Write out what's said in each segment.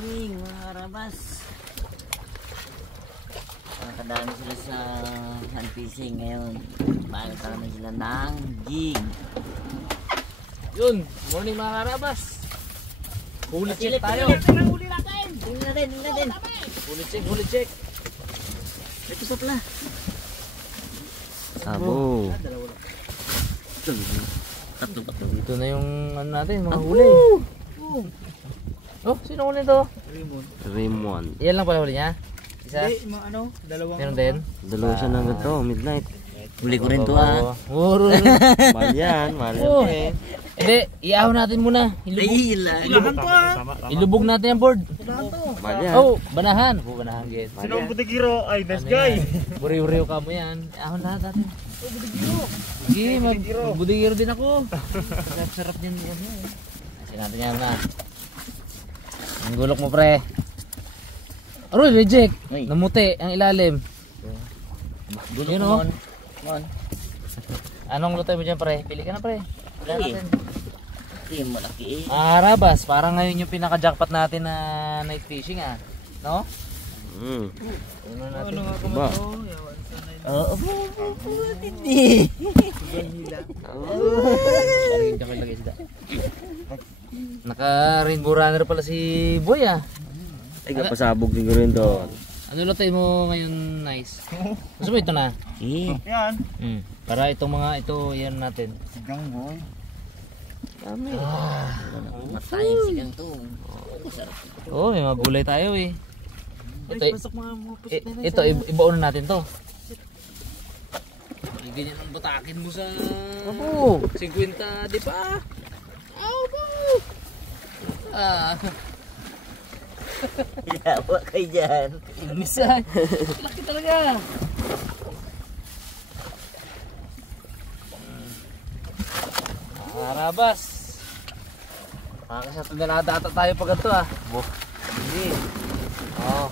morning mga karabas. Nakadami sila sa hand fishing ngayon. Bakit na sila ng jig. Yun, morning mga karabas. Huli check tayo. Huli natin. Huli check. Ito sa pala. Sabo. Tatlo. Ito na yung ano natin, mga huli. Oh, sino huli to? Raymond. Iyan lang pala huli niya? Isa? Dalawang. Meron din? Dalawa siya ng ganito, midnight. Huli ko rin to ah. Mahal yan Oh. eh. Hindi, iahon natin muna. Ilubog natin yung board. Mahal yan. Oh, banahan. Banahan gate. Sino ang butikiro? Ay, nice guy. Buriw-riw ka mo yan. Iahon lahat natin. Sige, magbudikiro din ako. Sarap-sarap niyan. Kasi natin yan na. Ang gulok mo pre. Aroy, reject. Namuti ang ilalim. Gulok Yun, mo. oh. Anong lutoy mo dyan pre? Pili ka na pre. Wala natin. Malaki eh. Harabas, parang ngayon yung pinaka-jackpot natin na night fishing ah. No? Ano natin? Ba? Oo. Hindi. Naka-rainbow runner pala si Boy ah. Ay, kapasabog din ko rin doon. Ano lutoy mo ngayon nice? Gusto mo ito na? Yan. Para itong mga ito, yan natin. Sigang boy. Dami. Matayang sigang to. Oh, may mga gulay tayo eh. Ito, Pasok mga ito ibaon na natin to. Ganyan ang batakin mo sa 50, di ba? Yawa kayo dyan. Misa. Laki talaga. Harabas. Makakasya nadata tayo pag ganito ah. Hindi. Oo.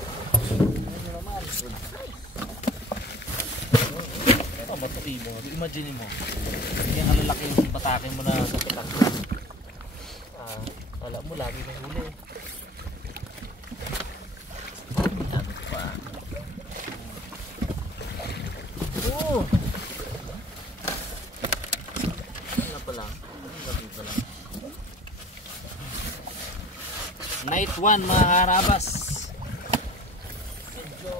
Ito batuti mo. Imagine mo. Hindi ang kalalaki yung patakin mo na sa pitak. Wala mo lagi ng huli. Night 1 mga harabas. Medyo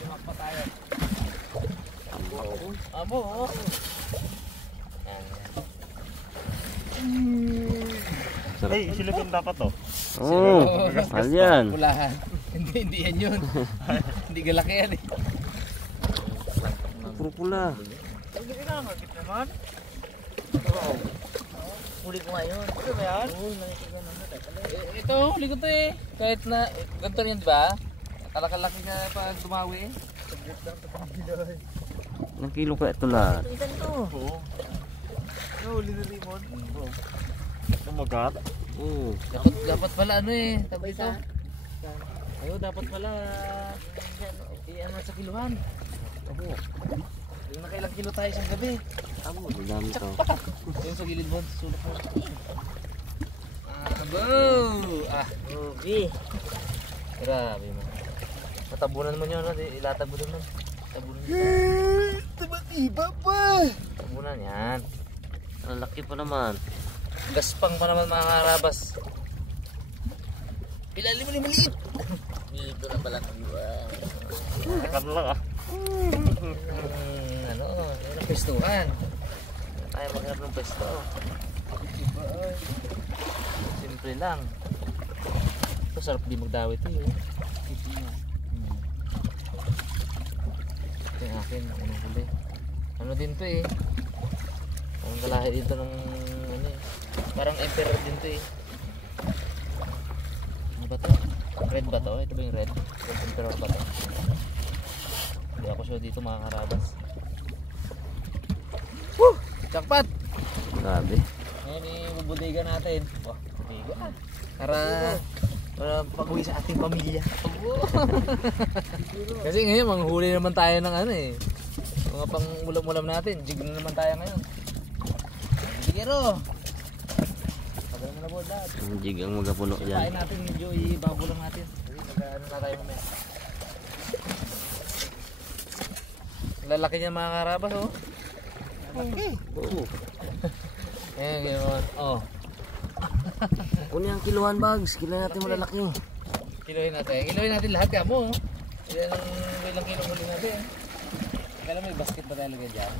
tumak pa tayo. Abo. Ay, silipin dapat to. Oo, mahal yan. Pulahan. Hindi yan yun. Hindi galaki yan eh. Puro pula. Hindi na, magkit naman. Huli ko ngayon. Ano ba yan? Ito, huli ko to eh. Kahit na, ganito rin yan diba? Kalaki ka pag tumawi eh. Ilang kilo ka ito lahat? Ilan to? Oo. Huli na limon. Tumagat? Oo. Dapat pala ano eh. Tabi ito. Ayo, dapat pala ano sa kiluhan. Abo. Yung nakailang kilo tayo isang gabi. Ang dami to. Yung sa gilid mo, sulok mo. Abo! Okay. Grabe mo. Matabunan naman yun, ilatag mo naman. Tabunan. Tabatiba pa! Tabunan yan. Ang laki pa naman. Gaspang pa naman mga karabas. Pilali mo maliit. Dito na pala tayo. Takam lang ah. Ano, yun ang pestuhan. Tayo maghanap ng pesto. Simple lang. Ito sarap di magdawit eh. Ito yung akin, unang huli. Ano din to eh. Parang kalahi dito ng ano eh. Parang emperor din to eh. Ano ba to? Red ba to? Ito ba yung red? Red emperor ba to? Hindi ako sure dito mga karabas. Woo! Jackpot! Grabe. Ngayon ibubudiga natin. Wah, budiga. Para pag-uwi sa ating pamilya. Kasi ngayon manghuli naman tayo ng ano eh. Mga pang ulam-ulam natin. Jig na naman tayo ngayon. Bigero. Wala mo na po lahat. Ang jig ang magapuno Kain dyan. natin, medyo ibago lang natin. Kasi mag-ano na tayo mamaya. Lalaki niya mga karabas, oh. Laki. Oo. Ayan, gano'n. Oh. Kunin ang kiluhan bags. Kailan natin malalaki. Kilohin natin lahat ka mo. Yan ang ilang kilo huli natin. Kaya may basket ba tayo lagay dyan?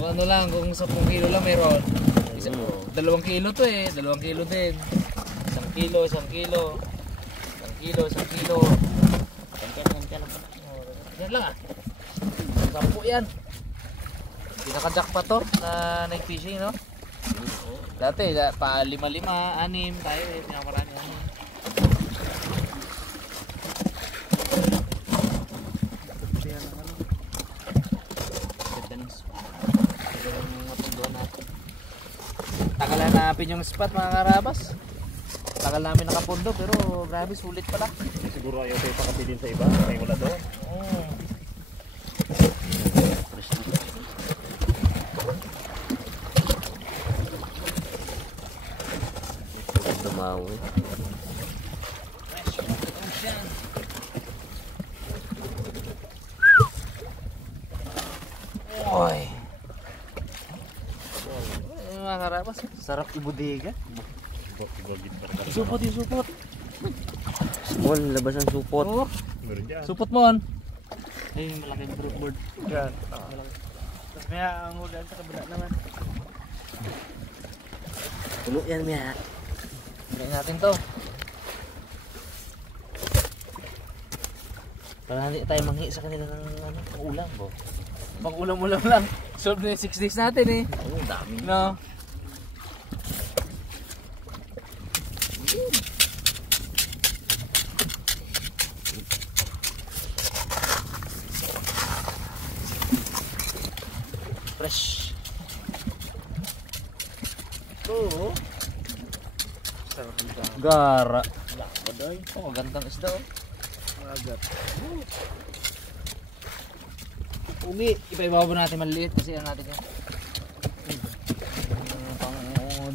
Kung ano lang, kung 10 kilo lang meron. 2 kilo to eh, 2 kilo din. 1 kilo, 1 kilo. 1 kilo, 1 kilo. Ganyan lang. Yan lang ah. 10 yan. Pinaka-jack pa to na night fishing, no? Dati, pa 5, 6 tayo eh. Pinamarami ano. Tagal na natin yung spot mga karabas. Tagal namin nakapundo pero grabe sulit pala. Siguro ayaw tayo pakapitin sa iba. May wala doon. Oh. Tumawi. Oy. Mga karabas, sarap ibudega. Ibagit talaga. Supot yung supot. Small, labas ang supot. Oh, Meron dyan. supot mo on. Ay, malaking brookboard. Dyan. Tapos may ang ulan sa kabila naman. Puno yan, Mia. Bigyan natin to. Para hindi tayo manghi sa kanila ng ano, pang-ulam bo. Pang-ulam-ulam lang. Solve na yung 6 days natin eh. Oo, dami. No? Fresh. Oo. Sarap ang dami. Gara. Kadoy. Oh, gandang isda oh. Agat. Ugi, ipaibaba natin maliit kasi ano natin yan. Pang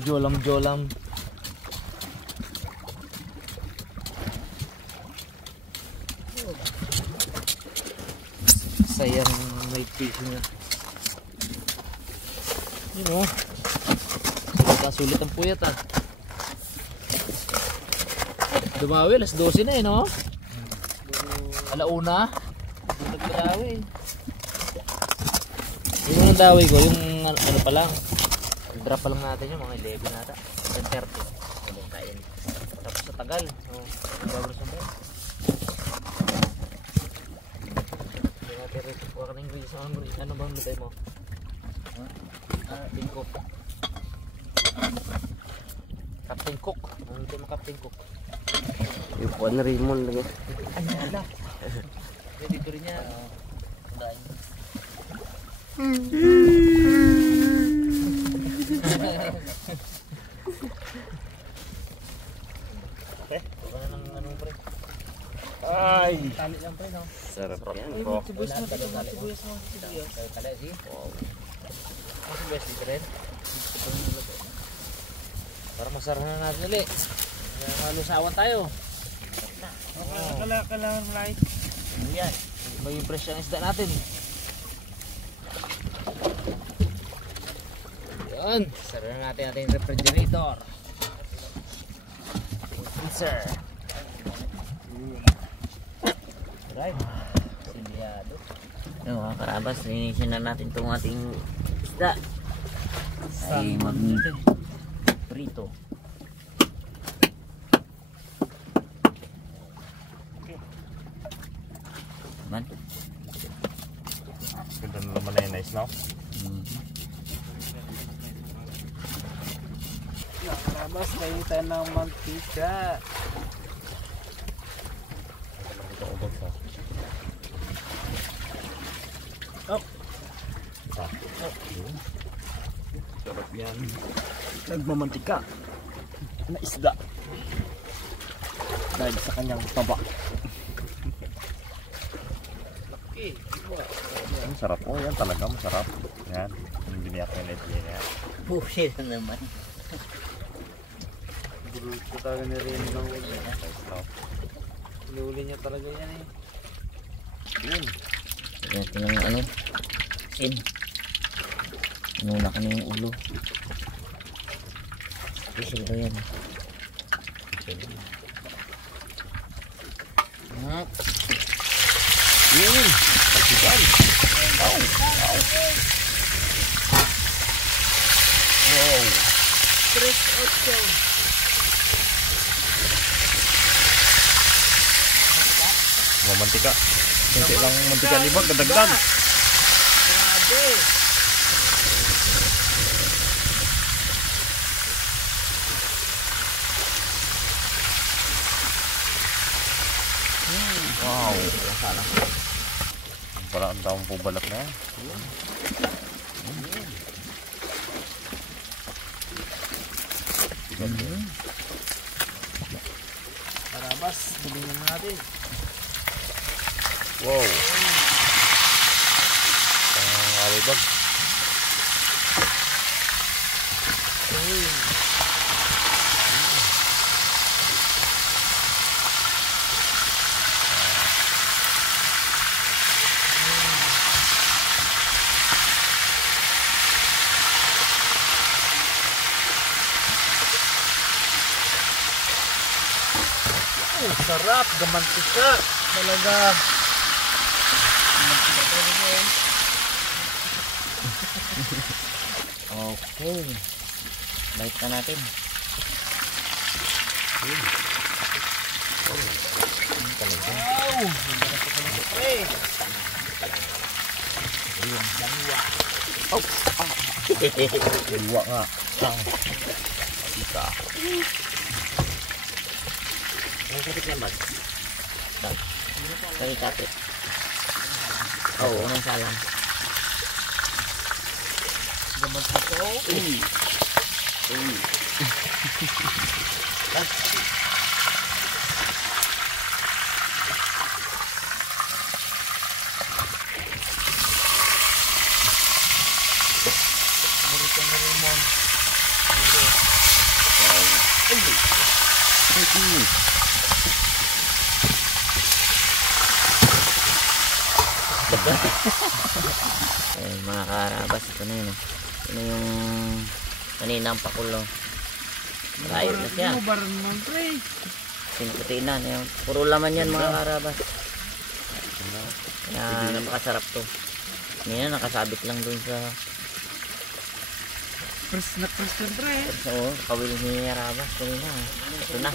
jolam-jolam. Sayang night fishing yan. Yun o. Sulit ang puyat ah. Dumawi, alas 12 na eh no? Alauna. Nagkadawi. Yung mga dawi ko, yung ano pa lang. Drop pa lang natin yung mga 11 nata. 10:30. Ano kain. Tapos sa tagal. So, babros na ba? Hindi natin rin. Huwag ka na ingredients sa mga. Ano ba ang lutay mo? Captain Cook. Captain Cook. Ang lutay mo Captain Cook. Yung kuha na Raymond lagi. Ano wala? Dito rin niya. Dahil. Okay. Ito na ng anong pre. Ay! Tali lang pre no? Sarap yan. Ay, may sibuyas mo dito. May sibuyas mo. Sibuyas. Kaya tali, sige. Ang sibuyas dito rin. Para masarap na natin ulit. Malusawan tayo. Kailangan like. Yan. May fresh ang isda natin. Yan. Sarap na natin ating refrigerator. Freezer. Right. Siliado. Yung mga karabas, linisin na natin itong ating isda. Ay mag-prito. Man? Ganda na naman na yung nice now. Karabas, kayo tayo ng mantika. Ito ko bagsa. Up. Sarap yan. Nagmamantika na isda. Dahil sa kanyang taba. Ang sarap. Oh, yan talaga masarap. Yan. Yung biniyak na net yan. Puhi na naman. Bruto talaga ni Rin ng uli. Inuli niya talaga yan eh. Lagyan natin ng ano, sin. Muna ka na yung ulo. Special ba yan? Yun! Pagkikan! Wow! Wow! Wow! 3-8. Mamantika. Hindi lang mantika libag, kadagdag. Grabe! Wow. Para ang taong po balak na yan. Karabas, bilhin na natin. Wow. Alibag. Sarap, gamantika. Talaga. Okay. Bait na natin. Wow! Pre! Dalawa nga. Sang. Ika. Ang kapit na bag. Kami kapit. Oo, unang salang. Gamantika. Uy! Uy! Ayun, mga karabas, ito na yun. Ito na yung kaninang pakulo. Ayun na siya. Bar naman, pre. Sinukutiin na. Yung, puro laman yan mga karabas. Kaya napakasarap to. Ngayon nakasabit lang dun sa Press na press yan, pre. kawil ni Karabas. Kanina. Ito na.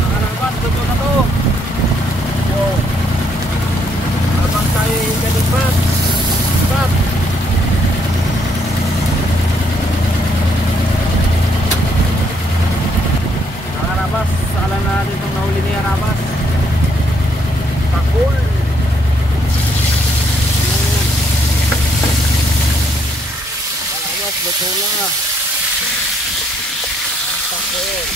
Karabas, luto na to. Wow. Habang tayo galipat. Stop. Karabas, saalan na natin itong nahuli ni Karabas. Pakul. Karabas, luto na. Pakul.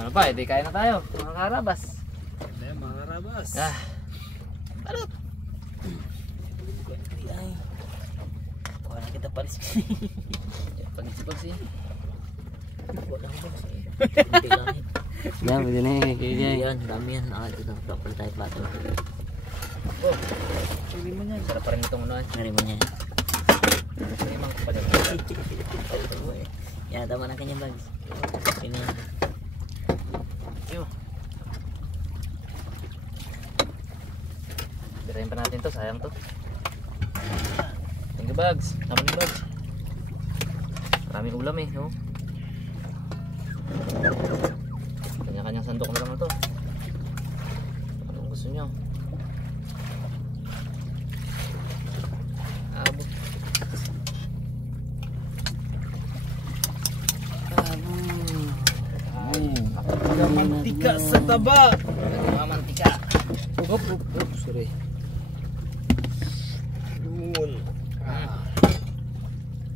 Ano pa, hindi kaya na tayo, mga karabas. Ayan, mga Karabas. Ah, balot. Ay. Kuha na kita palis. Pagsi-pagsi. Wala ko ba? Hindi lang. Yan, pwede na eh. Yan, dami yan. Ito, kapal tayo plato. Oh, Pili mo niyan. sarap pa rin itong unahan. Ngari mo niya. Ay, mga kapagal. Yan, tama na kanyang bags. Sino yan? Yo. Tirahin pa natin to, sayang to. Thank you, bags. Tama ni bags. Maraming ulam eh, no? Kanya-kanyang sandok na lang ito. Anong gusto nyo? Abo. Mantika sa taba. Mantika. Sorry. Yun.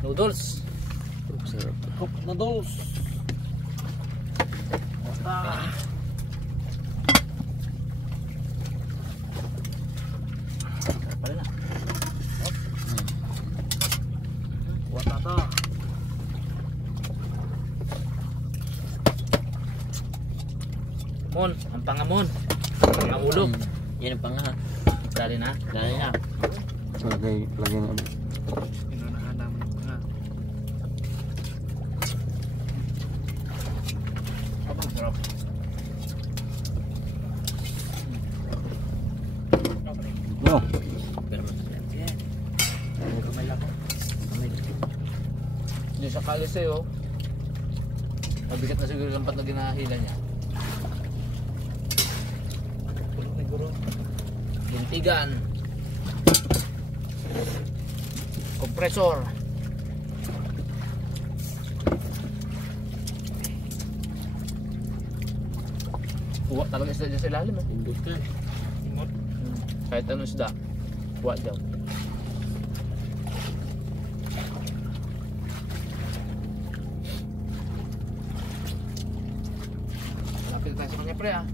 Noodles. Sarap. Cup noodles. Pala na. Kuha na to. Mon, ang pangamon. Ang ulo. Yan ang panga. Dali na. Dali na. Lagay na. Inunahan namin yung mga. Abang sarap. No. Pero yan. Kamay lang ko. Hindi siya kalis eh oh. Mabigat na siguro yung lampat na ginahila niya. Siguro. Gintigan. Kompresor. Kuha talaga isda dyan sa ilalim eh. Indot ka. Kahit anong isda. Kuha dyan. Lapit tayo sa kanya pre ah.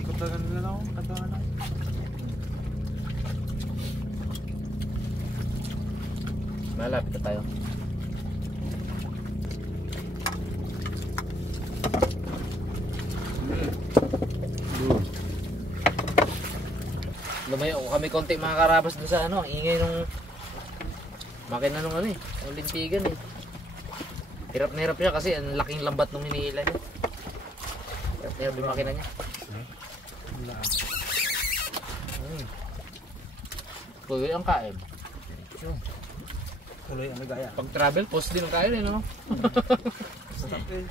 Ikot na ganun lang ako. Katawan ako. Malapit na tayo. Lumayo kami konti mga karabas doon sa ano, ingay nung makina nung ano eh, yung lintigan eh. Hirap na hirap siya kasi ang laking lambat nung hinihila niya. Hirap na hirap yung makina niya. Wala. Tuloy ang kain. Tuloy ang nagaya. Pag travel, post din ang kain eh no? Sarap eh.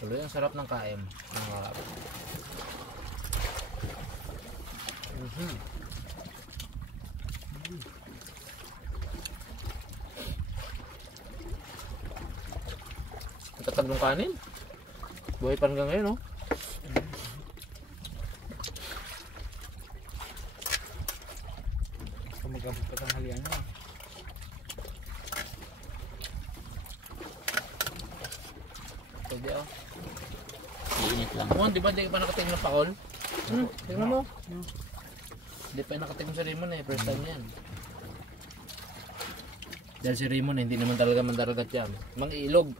Tuloy ang sarap ng kain. Mga karabas. Ang tatag ng kanin. Buhay pa hanggang ngayon, no? Kung magabot pa ng halian mo. Pwede, oh. Iinit lang. Mon, di ba di pa nakatingin ng pakol? Tingnan mo. Di pa nakatingin sa Raymond eh. First time yan. Dahil si Raymond hindi naman talaga mandaragat yan. Mang-iilog.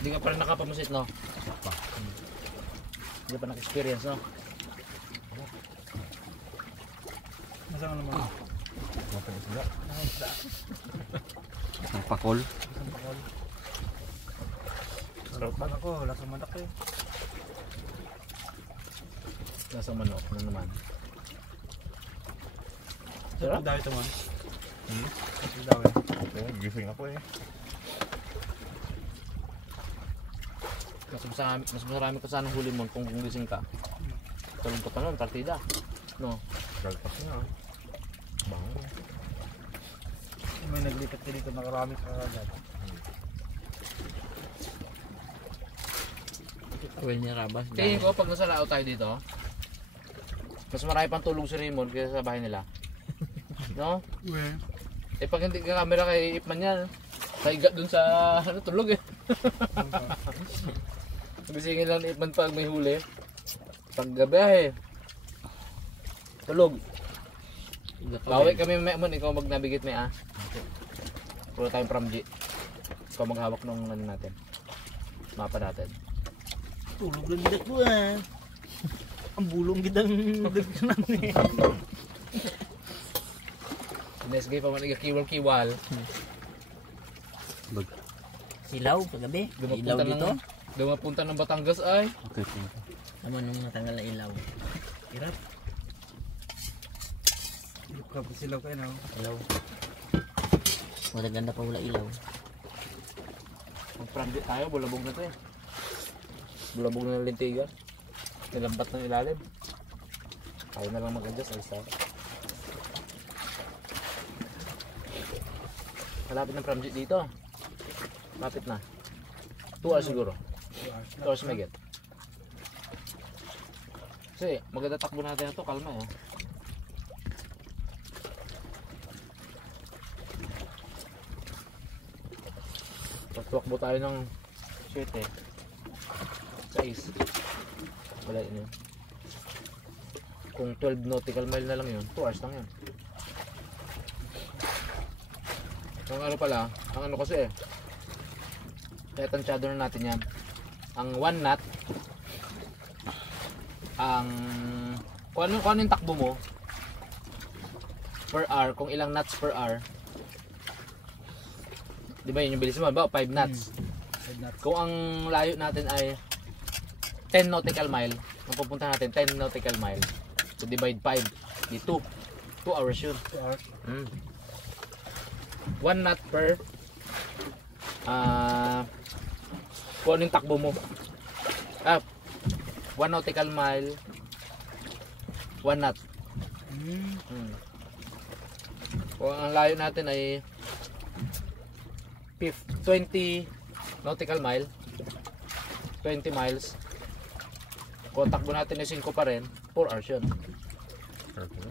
Hindi ka pa rin nakapamusit, no? Hindi pa naka-experience, no? Masa ka naman? Ang pakol. Sarap ba ako? Wala sa madak eh. Nasa manok na naman. Sarap daw ito man. Sarap daw eh. Gising ako eh. Mas marami ka sana huli mo kung gising ka. Tulong ka pa nun, partida. No? Galpas na. Bango. May naglipat ka dito nakarami sa kagad. Kuwil ni Rabas. Tingin ko pag nasa lao tayo dito, mas marami pang tulog si Raymond kaysa sa bahay nila. No? Uwe. Eh pag hindi ka camera kay Ipman yan, kaiga dun sa ano, tulog eh. Gisingin lang ni Ipman pag may huli. Pag gabi tulog. Bawi kami may mon, ikaw mag-navigate may Puro tayong from G. Ikaw maghawak ng ano natin. Mapa natin. Tulog lang gidat mo ah. Ang bulong gidang nagkanan eh. Nesgay pa man kiwal-kiwal. Silaw kagabi. Ilaw dito. Dumapunta ng Batangas ay. Okay. Naman nung natanggal na ilaw. Hirap. Kapag silaw kayo na. Ilaw. Wala ganda pa wala ilaw. Mag-from G tayo, bulabog na to eh. Bulabog na ng lintigan. Nilambat ng ilalim. Tayo na lang mag-adjust. Alis tayo. Malapit ng from G dito. Malapit na. 2 hours siguro. 2 hours may get. Kasi maganda takbo natin na to. Kalma eh. Tuwakbo tayo ng 7. 6. Wala yun. Kung 12 nautical mile na lang yun, 2 hours lang yun. Ang ano pala, ang ano kasi kaya tansyado na natin yan. Ang 1 knot, ang kung ano yung takbo mo per hour, kung ilang knots per hour, di ba yun yung bilis mo, ba 5 knots. Kung ang layo natin ay 10 nautical mile, ang pupunta natin 10 nautical mile, so divide 5 di 2 hours yun. 1 knot per kung ano yung takbo mo, 1 nautical mile 1 knot. Kung ang layo natin ay 20 nautical mile, 20 miles, kung takbo natin ay 5 pa rin, 4 hours yun.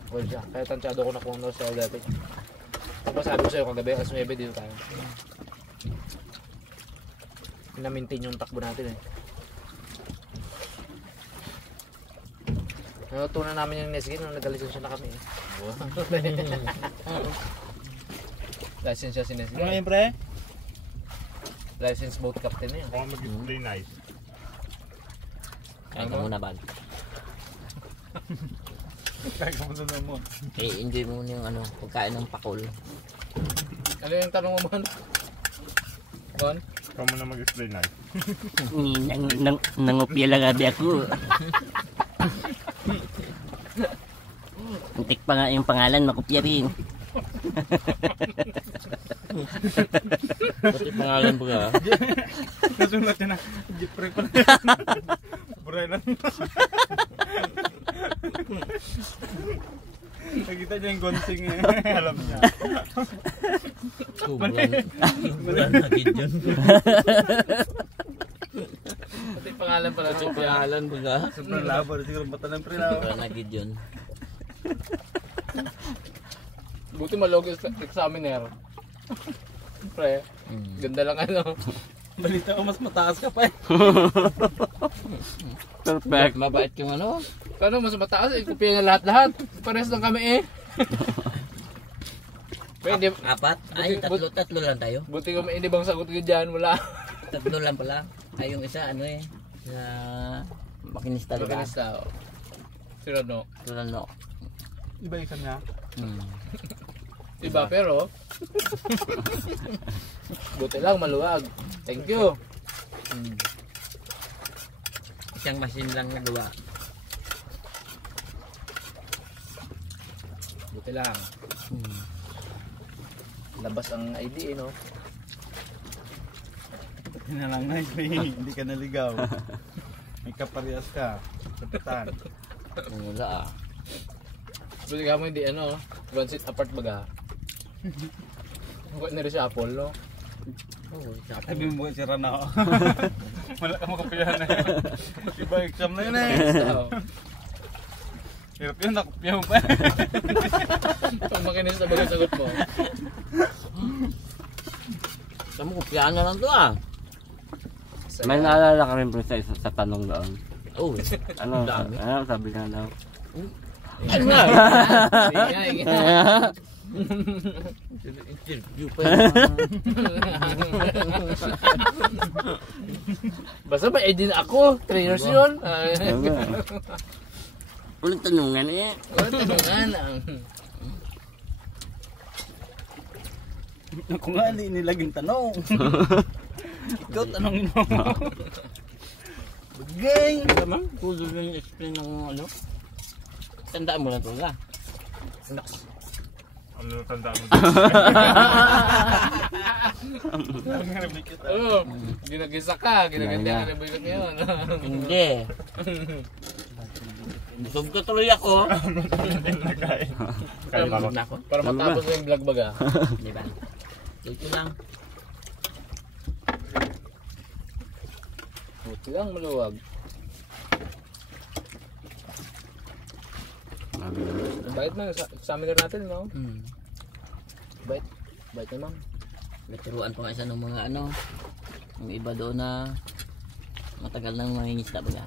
Well siya, kaya tansyado ko na kung ano sa dati. Diba sabi ko sa'yo kagabi, alas 9 dito tayo. Na-maintain yung takbo natin eh. Natutunan namin yung Nesgin nung nag-lisensya na kami eh. License siya si Nesgin. Ano yun, pre? License boat captain na yun. Baka mag-display nice. Kain ka muna, Bal. Kaya ka mo doon mo. Enjoy mo muna yung ano, pagkain ng pakol. Ano yung tanong mo, Mon? Mon? Ikaw muna mag-display nice. Nangopya lang abi ako. Antik pa nga yung pangalan, makopya rin. Pati pangalan po ka. Nasulat niya na. Jeffrey pala. Buray lang. Nakita niya yung gonsing eh. Alam niya. Sobrang nagid yun. Pati pangalan pala. Pangalan po ka. Sobrang labo. Siguro mata ng pre labo. Sobrang nagid yun. Buti malog examiner. Pre, ganda lang ano. Balita ko mas mataas ka pa eh. Perfect. Mabait yung ano. Kano mas mataas eh, kopya na lahat-lahat. Parehas lang kami eh. Pwede. Apat? Ay, tatlo lang tayo. Buti ko may inibang sagot ko dyan, wala. Tatlo lang pala. Ay, yung isa ano eh. Sa makinista diba? Makinista. Sino no? Tatlo no. Iba yung niya. Diba pero buti lang maluwag. Thank you. Isang machine lang nagawa. Buti lang. Labas ang ID eh, no? Yun na lang nice. Hindi ka naligaw. May kaparehas ka. Kapitan. Wala ah. Buti ka mo hindi ano, one seat apart baga. Huwag na rin si Apple, no? Sabi mo si Rana. Wala ka makapiyahan na eh. Iba exam na yun eh. Hirap yun, nakopya mo pa. Pag makinis na baga sagot mo. Kamu kopyaan na lang to ah. May naalala ka rin bro sa tanong doon. Oh, Ano, dami. ano sabi nga daw? Ano nga? Interview pa yun. Basta may ID na ako, 3 years yun. Ulit tanungan eh. Tanungan ang... Ako nga, hindi nilaging tanong. Ikaw tanongin mo. Bagay! Naman, kulo lang yung explain ng ano. Tandaan mo lang ito ka. Ano na tandaan mo? Oo, ginagisa ka, ginagandahan na ba yun ngayon? Hindi. Busog ko tuloy ako. Kaya ba ako? Na ako. Para matapos yung vlog baga. Di ba? Ito lang. Buti lang maluwag. Bait man, examiner natin, no? Bait. Bait naman. Nagturuan pa nga isa ng mga ano. Yung iba doon na matagal nang mangingisda baga.